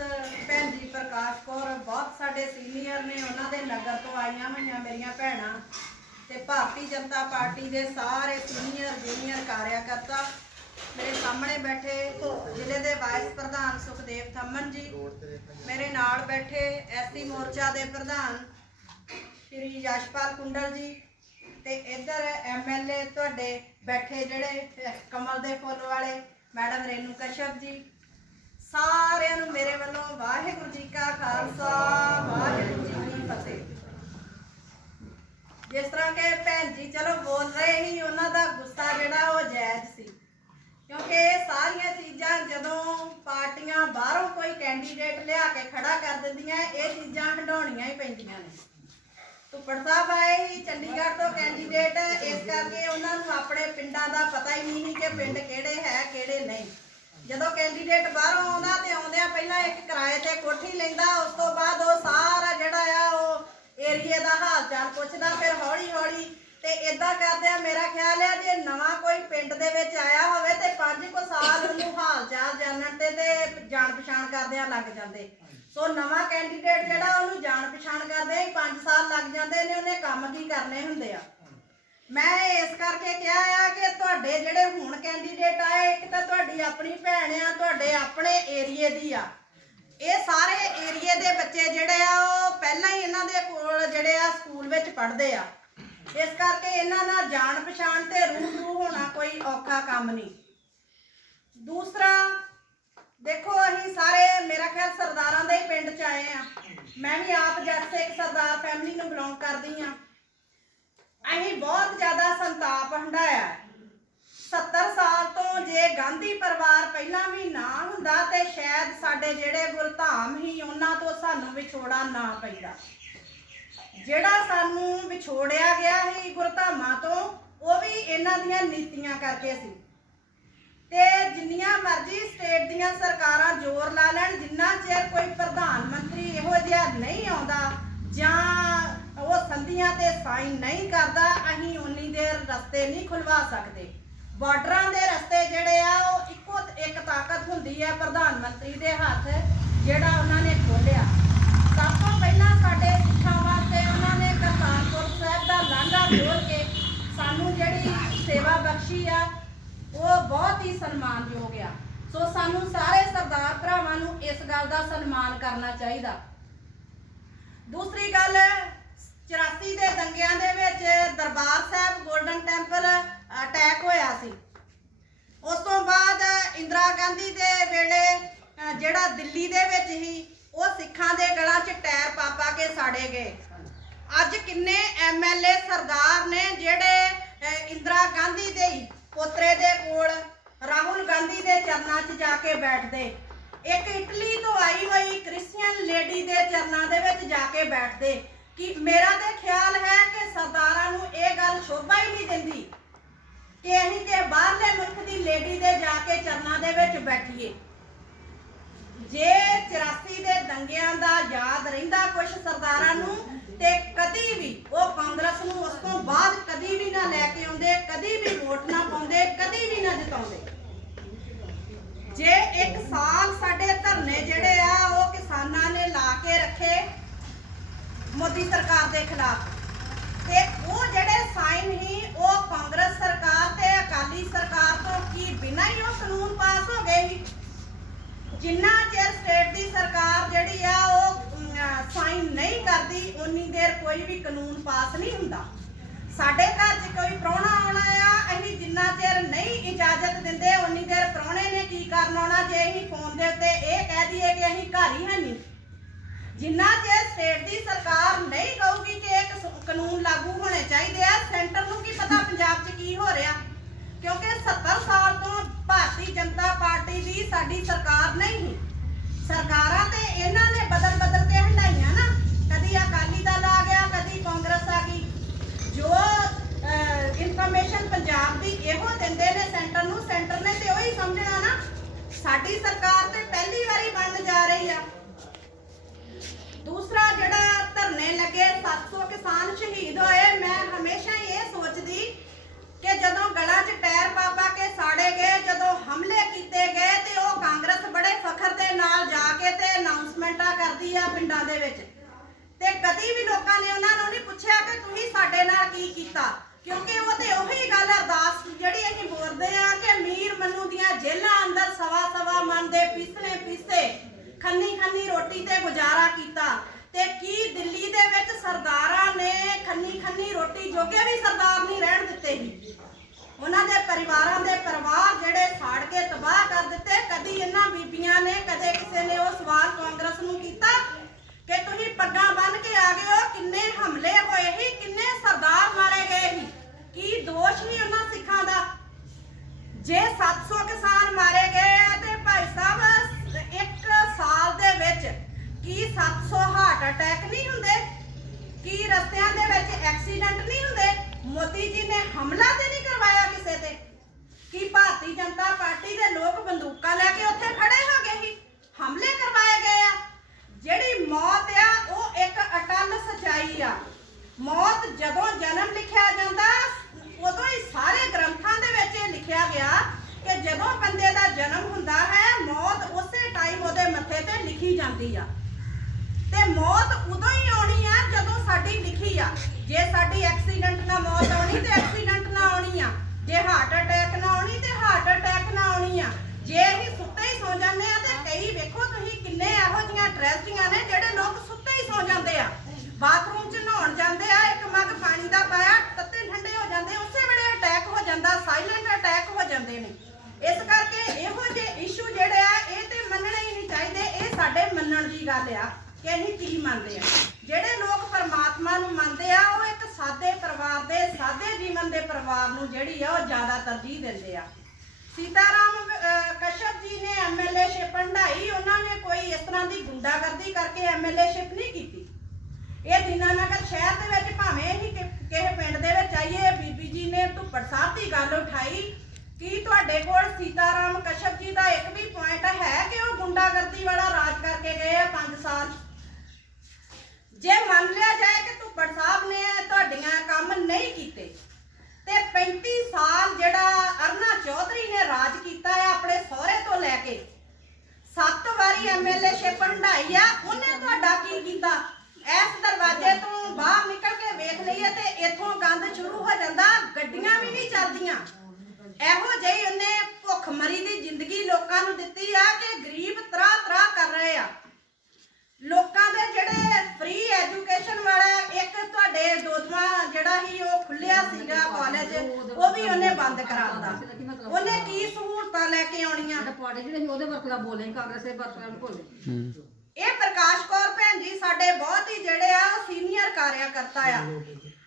भैन जी प्रकाश कौर बहुत साडे सीनियर ने, उन्होंने नगर तो आईया हुई मेरिया भैणां ते भारतीय जनता पार्टी के सारे सीनियर जूनियर कार्यकर्ता मेरे सामने बैठे, जिले के वाइस प्रधान सुखदेव थम्मन जी, मेरे नाल बैठे एससी मोर्चा के प्रधान श्री यशपाल कुंडल जी, ते इधर MLA तुहाडे बैठे जिहड़े कमल दे फुल वाले मैडम रेनू कश्यप जी, सारिਆਂ ਨੂੰ मेरे ਵੱਲੋਂ वाहिगुरू जी का खालसा वाहिगुरू जी की फतेह। जिस तरह के भैन जी चलो बोल रहे ही, उन्हों का गुस्सा जिहड़ा वो जायज़ सी, क्योंकि सारिया चीज़ां जदों पार्टियां बाहरों कोई कैंडीडेट लिया के खड़ा कर दिंदियां, ये चीज़ां हंडाउणियां ही पैंदियां ने। ਧੁੱਪੜ साहब आए ही चंडीगढ़ तो कैंडीडेट, इस करके उन्होंने अपने पिंडां दा पता ही नहीं कि पिंड किहड़े है किहड़े नहीं। जदों कैंडीडेट बाहरों आउंदा ते आउंदियां पहलां एक किराए ते कोठी लैंदा, उस तो बाद वो सारा जिहड़ा आ वो एरिए दा हाल चाल पुछदा, फिर हौली हौली ते इदां करदिआं मेरा ख्याल है जे नवां कोई पिंड दे विच आया होवे ते 5 कुछ साल उहनूं हाल चाल जानण ते जाण पछाण करदिआं लग जांदे। सो नवा कैंडीडेट जिहड़ा उहनूं जाण पछाण करदे 5 साल लग जांदे ने, उहने काम की करने हुंदे आ। मैं इस करके कहा है कि तुहाडे जिहड़े हुण कैंडीडेट आए, एक तां तुहाडी अपनी भैण आ, तुहाडे अपने एरिए दी आ, ये सारे एरिए दे बच्चे जिहड़े आ वो पहलां ही इन्हां दे कोल जिहड़े आ स्कूल विच पढ़दे आ, इस करके इन्हां नाल जाण पछाण ते रूबरू होना कोई औखा काम नहीं। दूसरा देखो, असीं सारे मेरा ख्याल सरदारां दे ही पिंड च आए आ, मैं भी आप जट सिख सरदार फैमिली नूं बिलोंग करदी हाँ। असीं बहुत ज़्यादा संताप हंडाया। 70 साल तो जे गांधी परिवार पहला भी ना हुंदा ते शायद साडे जिहड़े गुरधाम ही उन्हां तो सानूं विछोड़ा ना पैंदा। जिहड़ा सानूं विछोड़िया गया ही गुरधामां तो, वो भी इन्हां दीयां नीतियां करके सी। ते जिन्नियां मर्जी स्टेट दीयां सरकारां जोर ला लैण, जिन्ना चਿਰ कोई प्रधानमंत्री इहो जिहा नहीं आउंदा जां वो संधियां ते साइन नहीं करता, अहीं उन्नी देर रस्ते नहीं खुलवा सकते। बॉर्डरां दे रस्ते जिहड़े आ वो इक्को एक ताकत हुंदी है प्रधानमंत्री दे हत्थ, जिहड़ा उन्होंने खोलिया। सब तो पहला साडे सिक्खां वास्ते उन्होंने करतारपुर साहिब दा लांघा खोल के सानूं जिहड़ी सेवा बख्शी आ, वो बहुत ही सन्मानयोग आ। सो सानूं सारे सरदार भरावां नूं इस गल दा सन्मान करना चाहिदा। दूसरी गल, 84 ਦੇ ਦੰਗਿਆਂ ਦੇ ਵਿੱਚ Darbar Sahib golden temple attack ਹੋਇਆ ਸੀ। ਉਸ ਤੋਂ ਬਾਅਦ ਇੰਦਰਾ ਗਾਂਧੀ ਦੇ ਵੇਲੇ ਜਿਹੜਾ ਦਿੱਲੀ ਦੇ ਵਿੱਚ ਹੀ ਉਹ ਸਿੱਖਾਂ ਦੇ ਗਲਾਂ 'ਚ ਟਾਇਰ ਪਾ ਕੇ ਸਾੜੇ ਗਏ। ਅੱਜ ਕਿੰਨੇ MLA ਸਰਦਾਰ ਨੇ ਜਿਹੜੇ ਇੰਦਰਾ ਗਾਂਧੀ ਦੇ ਪੋਤਰੇ ਦੇ ਕੋਲ ਰਾਹੁਲ ਗਾਂਧੀ ਦੇ ਚਰਨਾਂ 'ਚ ਜਾ ਕੇ ਬੈਠਦੇ। ਇੱਕ ਇਟਲੀ ਤੋਂ ਆਈ ਹੋਈ ਕ੍ਰਿਸਚੀਅਨ ਲੇਡੀ ਦੇ ਚਰਨਾਂ ਦੇ ਵਿੱਚ ਜਾ ਕੇ ਬੈਠਦੇ। कि मेरा तो ख्याल है कि सरदारां नूं ये गल शोभा ही नहीं दिंदी कि असीं कि बाहरले मुल्क की लेडी दे जाके चरनां दे विच बैठीए। जे 84 दे दंगियां दा याद रहिंदा कुछ सरदारां नूं ते कदी भी वो कांग्रेस नूं उस तों बाद कदी भी ना लैके आउंदे, कदी भी वोट ना पाउंदे, कदी भी ना जिताउंदे। जे एक साल साडे धरने जिहड़े आ वो किसानां ने ला के रखे मोदी सरकार के खिलाफ, ते वो जिहड़े साइन ही वो कांग्रेस सरकार ते अकाली सरकार तो की बिना ही वो कानून पास हो गए ही। जिन्ना चिर स्टेट की सरकार जिहड़ी आ वो साइन नहीं करती, उन्नी देर कोई भी कानून पास नहीं हुंदा। साडे घर च कोई प्राहुणा आउणा आ, असीं जिन्ना चिर नहीं इजाजत दिंदे उन्नी देर प्राहुणे ने की करना आउणा जे असीं फोन दे उत्ते इह कह दईए कि असीं घर ही है नहीं। जिन्ना चेर स्टेट की सरकार नहीं कहूगी कि एक कानून लागू होने चाहिए, सेंटर नूं की पता पंजाब च की हो रहा, क्योंकि 70 साल तो भारतीय जनता पार्टी की साडी सरकार नहीं ही। सरकारां ते इन्हां ने बदल बदल के हंडाइयां ना, कदी अकाली दल आ गया, कदी कांग्रेस आ गई। जो इनफॉर्मेशन पंजाब की इहो दिंदे ने सेंटर नूं, सेंटर ने ते उही समझना ना। साडी सरकार ते पहली वारी बनन जा रही है। दूसरा जिहड़ा धरने लगे 700 किसान शहीद होए, मैं हमेशा ये सोचती कि जदों गलां 'च टायर पा के साड़े गए, जदों हमले किए गए, तो कांग्रेस बड़े फखर दे नाल जाके ते ਕਰਦੀ ਆ ਪਿੰਡਾਂ ਦੇ ਵਿੱਚ ਤੇ ਕਦੀ ਵੀ ਲੋਕਾਂ ਨੇ ਉਹਨਾਂ ਨੂੰ ਨਹੀਂ ਪੁੱਛਿਆ ਕਿ ਤੁਸੀਂ ਸਾਡੇ ਨਾਲ ਕੀ ਕੀਤਾ, ਕਿਉਂਕਿ ਉਹ ਤੇ ਉਹੀ ਗੱਲ ਅਰਦਾਸ ਜਿਹੜੀ ਅਸੀਂ ਬੋਲਦੇ ਆ ਕਿ ਮੀਰ ਮਨੂ ਦੀਆਂ ਜੇਲਾਂ ਅੰਦਰ ਸਵਾ ਮਨ ਦੇ ਪੀਸੇ ਖੰਨੀ ਖੰਨੀ ਰੋਟੀ ਤੇ ਗੁਜ਼ਾਰਾ ਕੀਤਾ। ਤੇ ਕੀ ਦਿੱਲੀ ਦੇ ਵਿੱਚ ਸਰਦਾਰਾਂ ਨੇ ਖੰਨੀ ਰੋਟੀ ਜੋਗੇ ਵੀ ਸਰਦਾਰ ਨਹੀਂ ਰਹਿਣ ਦਿੱਤੇ ਸੀ? ਉਹਨਾਂ ਦੇ ਪਰਿਵਾਰਾਂ ਦੇ ਪਰਿਵਾਰ ਜਿਹੜੇ ਸਾੜ ਕੇ ਤਬਾਹ ਕਰ ਦਿੱਤੇ। ਕਦੀ ਇਹਨਾਂ ਬੀਬੀਆਂ ਨੇ ਕਦੇ ਕਿਸੇ ਨੇ ਉਹ ਸਵਾਲ ਕਾਂਗਰਸ ਨੂੰ ਕੀਤਾ ਕਿ ਤੁਸੀਂ ਪੱਗਾਂ ਬੰਨ ਕੇ ਆ ਗਏ ਹੋ, ਕਿੰਨੇ ਹਮਲੇ ਹੋਏ ਸੀ, ਕਿੰਨੇ ਸਰਦਾਰ ਮਾਰੇ ਗਏ ਸੀ? ਕੀ ਦੋਸ਼ ਨਹੀਂ ਉਹਨਾਂ ਸਿੱਖਾਂ ਦਾ? ਜੇ 700 ਕਿਸਾਨ ਮਾਰੇ ਗਏ ਆ ਤੇ ਭਾਈ ਸਾਹਿਬ ਇੱਕ ਸਾਲ ਦੇ ਵਿੱਚ ਕੀ 700 ਹਾਰਟ ਅਟੈਕ ਨਹੀਂ ਹੁੰਦੇ? ਕੀ ਰਸਤਿਆਂ ਦੇ ਵਿੱਚ ਐਕਸੀਡੈਂਟ ਨਹੀਂ ਹੁੰਦੇ? ਮੋਦੀ ਜੀ ਨੇ ਹਮਲਾ ਤੇ ਨਹੀਂ ਕਰਵਾਇਆ ਕਿਸੇ ਤੇ? ਕੀ ਭਾਰਤੀ ਜਨਤਾ ਪਾਰਟੀ ਦੇ ਲੋਕ ਬੰਦੂਕਾਂ ਲੈ ਕੇ ਉੱਥੇ ਖੜੇ ਹੋ ਗਏ ਸੀ? ਹਮਲੇ ਕਰਵਾਏ ਗਏ ਆ। ਜਿਹੜੀ ਮੌਤ ਆ ਉਹ ਇੱਕ ਅਟਲ ਸਚਾਈ ਆ। ਮੌਤ ਜਦੋਂ ਜਨਮ ਲਿਖਿਆ ਜਾਂਦਾ ਉਦੋਂ ਹੀ ਸਾਰੇ ਗ੍ਰੰਥਾਂ ਦੇ ਵਿੱਚ ਇਹ ਲਿਖਿਆ ਗਿਆ ਕਿ ਜਦੋਂ ਬੰਦੇ ਦਾ ਜਨਮ ਹੁੰਦਾ ਹੈ ਮੌਤ ਉਸੇ ਟਾਈਮ ਉਹਦੇ ਮੱਥੇ ਤੇ ਲਿਖੀ ਜਾਂਦੀ ਆ। ਤੇ ਮੌਤ ਉਦੋਂ ਹੀ ਆਉਣੀ ਆ ਜਦੋਂ ਸਾਡੀ ਲਿਖੀ ਆ। ਜੇ ਸਾਡੀ ਐਕਸੀਡੈਂਟ ਨਾਲ ਮੌਤ ਆਉਣੀ ਤੇ ਐਕਸੀਡੈਂਟ ਨਾਲ ਆਉਣੀ ਆ। ਜੇ ਹਾਰਟ ਅਟੈਕ ਨਾਲ ਆਉਣੀ ਤੇ ਹਾਰਟ ਅਟੈਕ ਨਾਲ ਆਉਣੀ ਆ। ਜੇ ਅਸੀਂ ਸੁੱਤੇ ਹੀ ਸੌ ਜਾਂਦੇ ਆ ਤੇ ਕਈ ਵੇਖੋ ਤੁਸੀਂ ਕਿੰਨੇ ਇਹੋ ਜਿਹੀਆਂ ਟ੍ਰੈਜਡੀਆਂ ਨੇ ਜਿਹੜੇ ਲੋਕ ਸੁੱਤੇ ਹੀ ਸੌ ਜਾਂਦੇ ਆ। ਬਾਥਰੂਮ 'ਚ ਨਹਾਉਣ ਜਾਂਦੇ ਆ, ਇੱਕ ਮੱਗ ਪਾਣੀ ਦਾ ਪਾਇਆ, ਤੱਤੇ ਠੰਡੇ ਹੋ ਜਾਂਦੇ, ਉਸੇ ਵੇਲੇ ਅਟੈਕ ਹੋ ਜਾਂਦਾ, ਸਾਇਲੈਂਟ ਅਟੈਕ ਹੋ ਜਾਂਦੇ ਨੇ। ਇਸ ਕਰਕੇ ਇਹੋ ਜਿਹੇ ਇਸ਼ੂ ਜਿਹੜੇ ਆ ਇਹ ਤੇ ਮੰਨਣੇ ਹੀ ਨਹੀਂ ਚਾਹੀਦੇ। ਇਹ ਸਾਡੇ ਮੰਨਣ ਦੀ ਗੱਲ ਆ ਕਿ ਅਸੀਂ ਕੀ ਮੰਨਦੇ ਆ। ਜਿਹੜੇ ਲੋਕ ਪਰਮਾਤਮਾ ਨੂੰ ਮੰਨਦੇ ਆ ਉਹ ਇੱਕ ਸਾਦੇ ਪਰਿਵਾਰ ਦੇ ਸਾਦੇ ਜੀਵਨ ਦੇ ਪਰਿਵਾਰ ਨੂੰ ਜਿਹੜੀ ਆ ਉਹ ਜ਼ਿਆਦਾ ਤਰਜੀਹ ਦਿੰਦੇ ਆ। ਸੀਤਾਰਾਮ ਕਸ਼ਪ ਜੀ ਨੇ ਐਮਐਲਏਸ਼ਿਪ ਹੰਢਾਈ, ਉਹਨਾਂ ਨੇ ਕੋਈ ਇਸ ਤਰ੍ਹਾਂ ਦੀ ਗੁੰਡਾਗਰਦੀ ਕਰਕੇ ਐਮਐਲਏਸ਼ਿਪ ਨਹੀਂ ਕੀਤੀ। ਇਹ ਦੀਨਾਨਗਰ ਸ਼ਹਿਰ ਦੇ ਵਿੱਚ ਭਾਵੇਂ ਹੀ ਕਿਸੇ ਪਿੰਡ ਦੇ ਵਿੱਚ ਆਈਏ, ਬੀਬੀ ਜੀ ਨੇ ਧੁੱਪੜ ਸਾਹਿਬ ਦੀ ਗੱਲ ਉਠਾਈ। ਕੀ ਤੁਹਾਡੇ ਕੋਲ ਸੀਤਾਰਾਮ ਕਸ਼ਪ ਜੀ ਦਾ ਇੱਕ ਵੀ ਪੁਆਇੰਟ ਹੈ ਕਿ ਉਹ ਗੁੰਡਾਗਰਦੀ ਵਾਲਾ ਰਾਜ ਕਰਕੇ ਗਏ ਆ 5 ਸਾਲ? ਜੇ ਮੰਨ ਲਿਆ ਜਾਏ ਕਿ ਧੁੱਪੜ ਸਾਹਿਬ ਨੇ ਤੁਹਾਡੀਆਂ ਕੰਮ ਨਹੀਂ ਕੀਤੇ ਤੇ 35 ਸਾਲ ਜਿਹੜਾ ਅਰੁਣਾ ਚੌਧਰੀ ਨੇ ਰਾਜ ਕੀਤਾ ਹੈ ਆਪਣੇ ਸਹੁਰੇ ਤੋਂ ਲੈ ਕੇ 7 ਵਾਰੀ ਐਮਐਲਏਸ਼ਿਪ ਹੰਢਾਈ ਆ, ਉਹਨੇ ਤੁਹਾਡਾ ਕੀ ਕੀਤਾ? ਇਸ ਦਰਵਾਜ਼ੇ ਤੋਂ ਬਾਹਰ ਨਿਕਲ ਕੇ ਵੇਖ ਲਈਏ ਤੇ ਇੱਥੋਂ ਗੰਦ ਸ਼ੁਰੂ ਹੋ ਜਾਂਦਾ, ਗੱਡੀਆਂ ਵੀ ਨਹੀਂ ਚੱਲਦੀਆਂ। ਇਹੋ ਜਿਹੀ ਉਹਨੇ ਭੁੱਖਮਰੀ ਦੀ ਜ਼ਿੰਦਗੀ ਲੋਕਾਂ ਨੂੰ ਦਿੱਤੀ ਆ ਕਿ ਗਰੀਬ ਤਰਾ ਕਰ ਰਹੇ ਆ। ਲੋਕਾਂ ਦੇ ਜਿਹੜੇ ਫ੍ਰੀ ਐਜੂਕੇਸ਼ਨ ਵਾਲਾ ਇੱਕ ਤੁਹਾਡੇ ਦੋਦਵਾ ਜਿਹੜਾ ਹੀ ਉਹ ਖੁੱਲਿਆ ਸੀਗਾ ਕਾਲਜ, ਉਹ ਵੀ ਉਹਨੇ ਬੰਦ ਕਰਾਤਾ। ਉਹਨੇ ਕੀ ਸਹੂਲਤਾਂ ਲੈ ਕੇ ਆਉਣੀਆਂ? ਉਹਦੇ ਵਰਤਲਾ ਬੋਲੇ ਕਾਂਗਰਸ ਦੇ ਵਰਤਲਾ ਬੋਲੇ। ਇਹ ਪ੍ਰਕਾਸ਼ ਕੌਰ ਭੈਣ ਜੀ ਸਾਡੇ ਬਹੁਤ ਹੀ ਜਿਹੜੇ ਆ ਸੀਨੀਅਰ ਕਾਰਿਆਕਰਤਾ ਆ।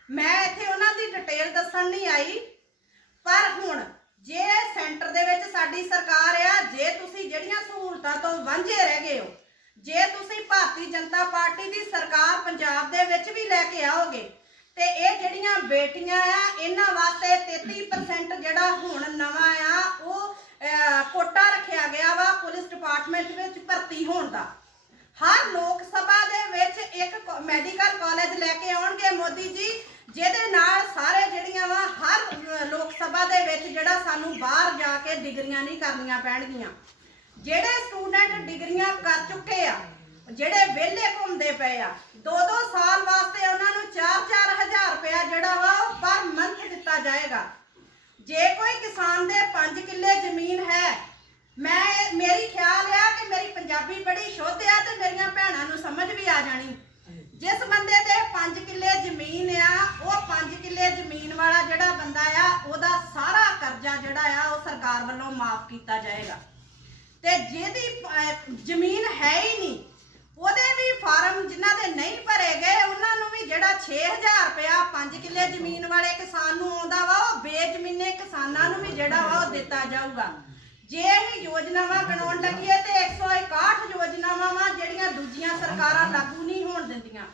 ਮੈਂ ਇੱਥੇ ਉਹਨਾਂ ਦੀ ਡਿਟੇਲ ਦੱਸਣ ਨਹੀਂ ਆਈ, ਪਰ ਹੁਣ ਜੇ ਸੈਂਟਰ ਦੇ ਵਿੱਚ ਸਾਡੀ ਸਰਕਾਰ ਆ, ਜੇ ਤੁਸੀਂ ਜਿਹੜੀਆਂ ਸਹੂਲਤਾਂ ਤੋਂ ਵਾਂਝੇ ਰਹਿ ਗਏ ਹੋ, ਜੇ ਤੁਸੀਂ ਭਾਰਤੀ ਜਨਤਾ ਪਾਰਟੀ ਦੀ ਸਰਕਾਰ ਪੰਜਾਬ ਦੇ ਵਿੱਚ ਵੀ ਲੈ ਕੇ ਆਓਗੇ ਤੇ ਇਹ ਜਿਹੜੀਆਂ ਬੇਟੀਆਂ ਆ ਇਹਨਾਂ ਵਾਸਤੇ 33% ਜਿਹੜਾ ਹੁਣ ਨਵਾਂ ਆ ਉਹ ਕੋਟਾ ਰੱਖਿਆ ਗਿਆ ਵਾ ਪੁਲਿਸ ਡਿਪਾਰਟਮੈਂਟ ਵਿੱਚ ਭਰਤੀ ਹੋਣ ਦਾ। ਹਰ ਲੋਕ ਸਭਾ ਦੇ ਵਿੱਚ ਇੱਕ ਮੈਡੀਕਲ ਕਾਲਜ ਲੈ ਕੇ ਆਉਣਗੇ ਮੋਦੀ ਜੀ, ਜਿਹਦੇ ਨਾਲ ਸਾਰੇ ਜਿਹੜੀਆਂ ਵਾ ਹਰ ਲੋਕ ਸਭਾ ਦੇ ਵਿੱਚ ਜਿਹੜਾ ਸਾਨੂੰ ਬਾਹਰ ਜਾ ਕੇ ਡਿਗਰੀਆਂ ਨਹੀਂ ਕਰਨੀਆਂ ਪੈਣਗੀਆਂ। ਜਿਹੜੇ ਸਟੂਡੈਂਟ ਡਿਗਰੀਆਂ ਕਰ ਚੁੱਕੇ ਆ, ਜਿਹੜੇ ਵਿਹਲੇ ਘੁੰਮਦੇ ਪਏ ਆ, 2-2 ਸਾਲ ਵਾਸਤੇ ਉਹਨਾਂ ਨੂੰ 4-4 ਹਜ਼ਾਰ ਰੁਪਇਆ ਜਿਹੜਾ ਵਾ ਉਹ ਪਰ ਮੰਥ ਦਿੱਤਾ ਜਾਏਗਾ। ਜੇ ਕੋਈ ਕਿਸਾਨ ਦੇ 5 ਕਿੱਲੇ ਜ਼ਮੀਨ ਹੈ, ਮੇਰੀ ਖਿਆਲ ਆ ਕਿ ਮੇਰੀ ਪੰਜਾਬੀ ਬੜੀ ਸ਼ੁੱਧ ਆ ਤੇ ਮੇਰੀਆਂ ਭੈਣਾਂ ਨੂੰ ਸਮਝ ਵੀ ਆ ਜਾਣੀ। ਜਿਸ ਬੰਦੇ ਦੇ 5 ਕਿੱਲੇ ਜ਼ਮੀਨ ਆ, ਉਹ 5 ਕਿੱਲੇ ਜ਼ਮੀਨ ਵਾਲਾ ਜਿਹੜਾ ਬੰਦਾ ਆ ਉਹਦਾ ਸਾਰਾ ਕਰਜ਼ਾ ਜਿਹੜਾ ਆ ਉਹ ਸਰਕਾਰ ਵੱਲੋਂ ਮਾਫ ਕੀਤਾ ਜਾਏਗਾ। ਤੇ ਜਿਹਦੀ ਜ਼ਮੀਨ ਹੈ ਹੀ ਨਹੀਂ, ਉਹਦੇ ਵੀ ਫਾਰਮ ਜਿਨ੍ਹਾਂ ਦੇ ਨਹੀਂ ਭਰੇ ਗਏ ਉਹਨਾਂ ਨੂੰ ਵੀ ਜਿਹੜਾ 6000 ਰੁਪਇਆ 5 ਕਿੱਲੇ ਜ਼ਮੀਨ ਵਾਲੇ ਕਿਸਾਨ ਨੂੰ ਆਉਂਦਾ ਵਾ ਉਹ ਬੇਜ਼ਮੀਨੇ ਕਿਸਾਨਾਂ ਨੂੰ ਵੀ ਜਿਹੜਾ ਵਾ ਉਹ ਦਿੱਤਾ ਜਾਊਗਾ। ਜੇ ਇਹ ਯੋਜਨਾਵਾਂ ਬਣਾਉਣ ਲੱਗੀਏ ਤੇ 161 ਯੋਜਨਾਵਾਂ ਵਾ ਜਿਹੜੀਆਂ ਦੂਜੀਆਂ ਸਰਕਾਰਾਂ ਲਾਗੂ ਨਹੀਂ ਹੋਣ ਦਿੰਦੀਆਂ।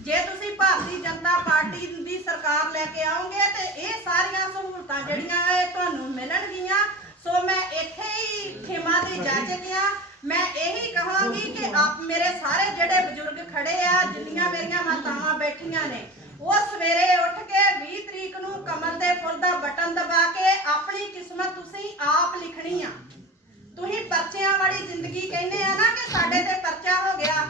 ਜੇ ਤੁਸੀਂ ਭਾਰਤੀ ਜਨਤਾ ਪਾਰਟੀ ਦੀ ਸਰਕਾਰ ਲੈ ਕੇ ਆਓਗੇ ਤੇ ਇਹ ਸਾਰੀਆਂ ਸਹੂਲਤਾਂ ਜਿਹੜੀਆਂ ਇਹ ਤੁਹਾਨੂੰ ਮਿਲਣਗੀਆਂ। ਸੋ ਮੈਂ ਇੱਥੇ ਹੀ ਖਿਮਾ ਦੀ ਜਾਚਕ ਆ। ਮੈਂ ਇਹੀ ਕਹਾਂਗੀ ਕਿ ਆਪ ਮੇਰੇ ਸਾਰੇ ਜਿਹੜੇ ਬਜ਼ੁਰਗ ਖੜੇ ਆ, ਜਿੰਨੀਆਂ ਮੇਰੀਆਂ ਮਾਤਾਵਾਂ ਬੈਠੀਆਂ ਨੇ, ਉਹ ਸਵੇਰੇ ਉੱਠ ਕੇ 20 ਤਰੀਕ ਨੂੰ ਕਮਲ ਦੇ ਫੁੱਲ ਦਾ ਬਟਨ ਦਬਾ ਕੇ ਆਪਣੀ ਕਿਸਮਤ ਤੁਸੀਂ ਆਪ ਲਿਖਣੀ ਆ। ਤੁਸੀਂ ਪਰਚਿਆਂ ਵਾਲੀ ਜ਼ਿੰਦਗੀ ਕਹਿੰਦੇ ਆ ਨਾ ਕਿ ਸਾਡੇ ਤੇ ਪਰਚਾ ਹੋ ਗਿਆ,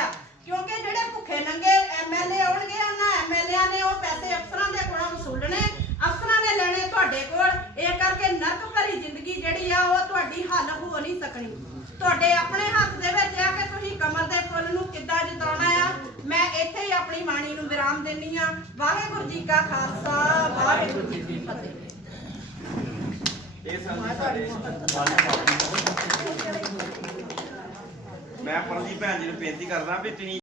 ਆ ਕਿਉਂਕਿ ਜਿਹੜੇ ਭੁੱਖੇ ਨੰਗੇ ਐਮਐਲਏ ਆਉਣਗੇ ਉਹਨਾਂ ਐਮਐਲਏਆਂ ਨੇ ਉਹ ਪੈਸੇ ਅਫਸਰਾਂ ਦੇ ਕੋਲੋਂ ਵਸੂਲਣੇ, ਅਫਸਰਾਂ ਨੇ ਲੈਣੇ ਤੁਹਾਡੇ ਕੋਲ। ਇਹ ਕਰਕੇ ਨਰਕ ਭਰੀ ਜ਼ਿੰਦਗੀ ਜਿਹੜੀ ਆ ਉਹ ਤੁਹਾਡੀ ਹੱਲ ਹੋ ਨਹੀਂ ਸਕਣੀ। ਤੁਹਾਡੇ ਆਪਣੇ ਹੱਥ ਦੇ ਵਿੱਚ ਆ ਕਿ ਤੁਸੀਂ ਕਮਲ ਦੇ ਫੁੱਲ ਨੂੰ ਕਿੱਦਾਂ ਜਿਤਾਉਣਾ ਆ। ਮੈਂ ਇੱਥੇ ਹੀ ਆਪਣੀ ਬਾਣੀ ਨੂੰ ਵਿਰਾਮ ਦਿੰਨੀ ਆ। ਵਾਹਿਗੁਰੂ ਜੀ ਕਾ ਖਾਲਸਾ, ਵਾਹਿਗੁਰੂ ਜੀ ਕੀ ਫਤਿਹ। ਇਹ ਸਾਡੇ ਮੈਂ ਪਰਮਜੀਤ ਭੈਣ ਜੀ ਨੂੰ ਬੇਨਤੀ ਕਰਦਾ ਵੀ ਤੁਸੀਂ